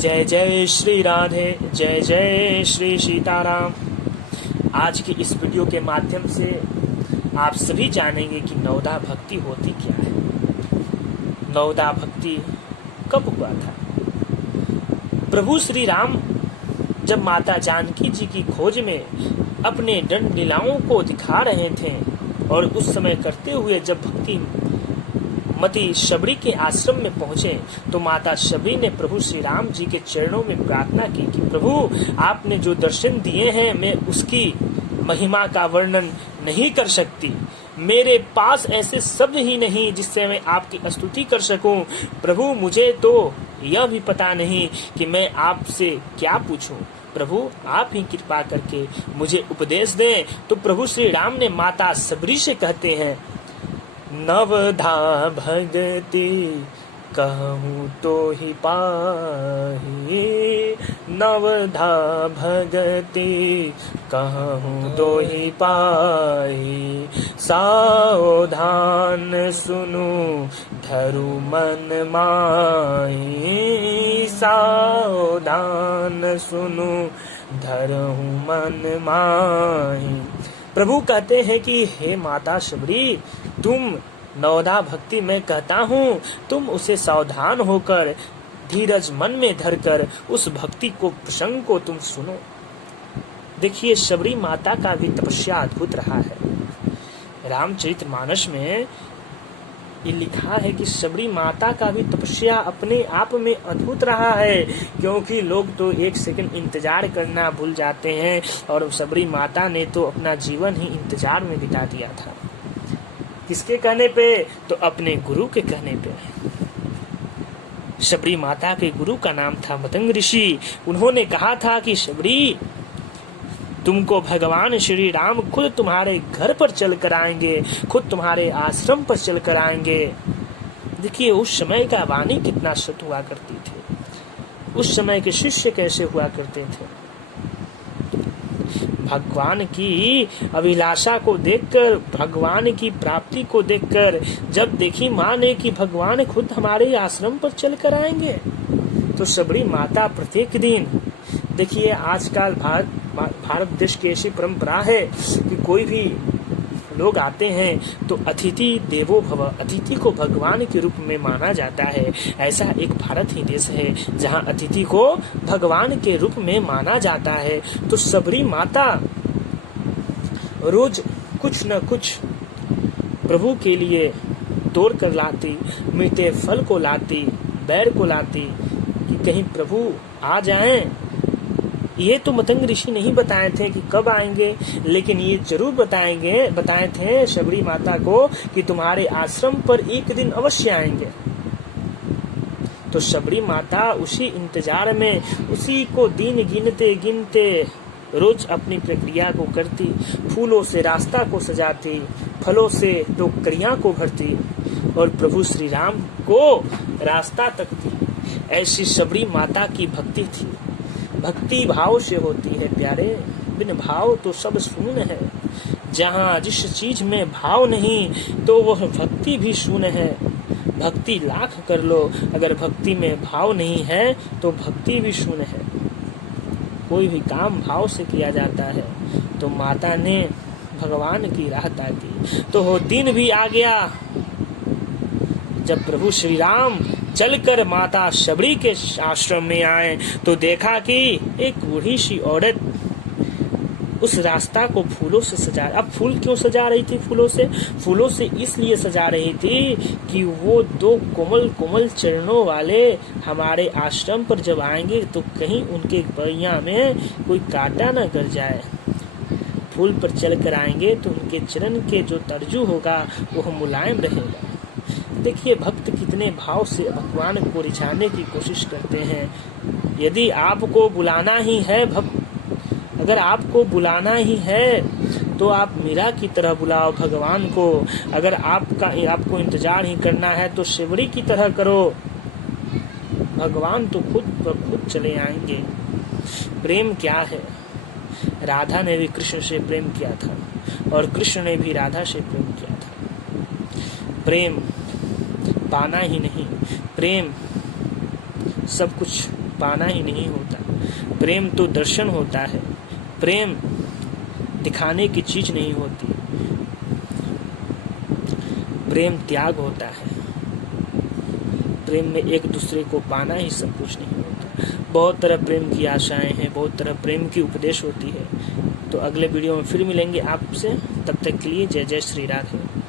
जय जय श्री राधे, जय जय श्री सीताराम। आज की इस वीडियो के माध्यम से आप सभी जानेंगे कि नवदा भक्ति होती क्या है। नवदा भक्ति कब हुआ था? प्रभु श्री राम जब माता जानकी जी की खोज में अपने दंड लीलाओं को दिखा रहे थे और उस समय करते हुए जब भक्ति मती शबरी के आश्रम में पहुंचे तो माता शबरी ने प्रभु श्री राम जी के चरणों में प्रार्थना की कि प्रभु आपने जो दर्शन दिए हैं मैं उसकी महिमा का वर्णन नहीं कर सकती। मेरे पास ऐसे शब्द ही नहीं जिससे मैं आपकी स्तुति कर सकूं। प्रभु मुझे तो यह भी पता नहीं कि मैं आपसे क्या पूछूं। प्रभु आप ही कृपा करके मुझे उपदेश दें। तो प्रभु श्री राम ने माता शबरी से कहते हैं, नवधा भगति कहूँ तो ही पाही, नवधा भगति कहूँ तो ही पाही। सावधान सुनु धरु मन माही, सावधान सुनु धरु मन माही। प्रभु कहते हैं कि हे माता शबरी, तुम नवदा भक्ति में कहता हूँ, तुम उसे सावधान होकर धीरज मन में धरकर उस भक्ति को प्रसंग को तुम सुनो। देखिए, शबरी माता का भी तपस्या अद्भुत रहा है। रामचरितमानस में ये लिखा है कि शबरी माता का भी तपस्या अपने आप में अद्भुत रहा है, क्योंकि लोग तो एक सेकंड इंतजार करना भूल जाते हैं और शबरी माता ने तो अपना जीवन ही इंतजार में बिता दिया था। किसके कहने पे? तो अपने गुरु के कहने पे। शबरी माता के गुरु का नाम था मतंग ऋषि। उन्होंने कहा था कि शबरी, तुमको भगवान श्री राम खुद तुम्हारे घर पर चल कर आएंगे, खुद तुम्हारे आश्रम पर चल कर आएंगे। देखिए, उस समय का वाणी कितना सत्य हुआ करती थी, उस समय के शिष्य कैसे हुआ करते थे। भगवान की अभिलाषा को देखकर, भगवान की प्राप्ति को देखकर जब देखी माँ ने कि भगवान खुद हमारे आश्रम पर चल कर आएंगे, तो शबरी माता प्रत्येक दिन, देखिए आजकल भारत देश की ऐसी परंपरा है कि कोई भी लोग आते हैं तो अतिथि देवो भव, अतिथि को भगवान के रूप में माना जाता है। ऐसा एक भारत ही देश है जहां अतिथि को भगवान के रूप में माना जाता है। तो शबरी माता रोज कुछ न कुछ प्रभु के लिए तोड़ कर लाती, मीठे फल को लाती, बैर को लाती कि कहीं प्रभु आ जाएं। ये तो मतंग ऋषि नहीं बताए थे कि कब आएंगे, लेकिन ये जरूर बताए थे शबरी माता को कि तुम्हारे आश्रम पर एक दिन अवश्य आएंगे। तो शबरी माता उसी इंतजार में, उसी को दिन गिनते गिनते रोज अपनी प्रक्रिया को करती, फूलों से रास्ता को सजाती, फलों से टोकरियां को भरती और प्रभु श्री राम को रास्ता तकती। ऐसी शबरी माता की भक्ति थी। भक्ति भाव से होती है प्यारे, बिन भाव तो सब शून्य है। जहाँ जिस चीज में भाव नहीं तो वह भक्ति भी शून्य है। भक्ति लाख कर लो, अगर भक्ति में भाव नहीं है तो भक्ति भी शून्य है। कोई भी काम भाव से किया जाता है। तो माता ने भगवान की राह ताकी तो वो दिन भी आ गया जब प्रभु श्री राम चलकर माता शबरी के आश्रम में आए तो देखा कि एक बूढ़ी सी औरत उस रास्ता को फूलों से सजा। अब फूल क्यों सजा रही थी? फूलों से इसलिए सजा रही थी कि वो दो कोमल कोमल चरणों वाले हमारे आश्रम पर जब आएंगे तो कहीं उनके पैया में कोई कांटा न गर जाए। फूल पर चलकर आएंगे तो उनके चरण के जो तर्जु होगा वह मुलायम रहेगा। देखिए, भक्त कितने भाव से भगवान को रिझाने की कोशिश करते हैं। यदि आपको बुलाना ही है अगर आपको बुलाना ही है तो आप मीरा की तरह बुलाओ भगवान को। अगर आपको इंतजार ही करना है तो शिवरी की तरह करो। भगवान तो खुद चले आएंगे। प्रेम क्या है? राधा ने भी कृष्ण से प्रेम किया था और कृष्ण ने भी राधा से प्रेम किया था। प्रेम पाना ही नहीं, प्रेम सब कुछ पाना ही नहीं होता। प्रेम तो दर्शन होता है। प्रेम दिखाने की चीज नहीं होती। प्रेम त्याग होता है। प्रेम में एक दूसरे को पाना ही सब कुछ नहीं होता। बहुत तरह प्रेम की आशाएं हैं, बहुत तरह प्रेम की उपदेश होती है। तो अगले वीडियो में फिर मिलेंगे आपसे, तब तक के लिए जय जय श्री राधे।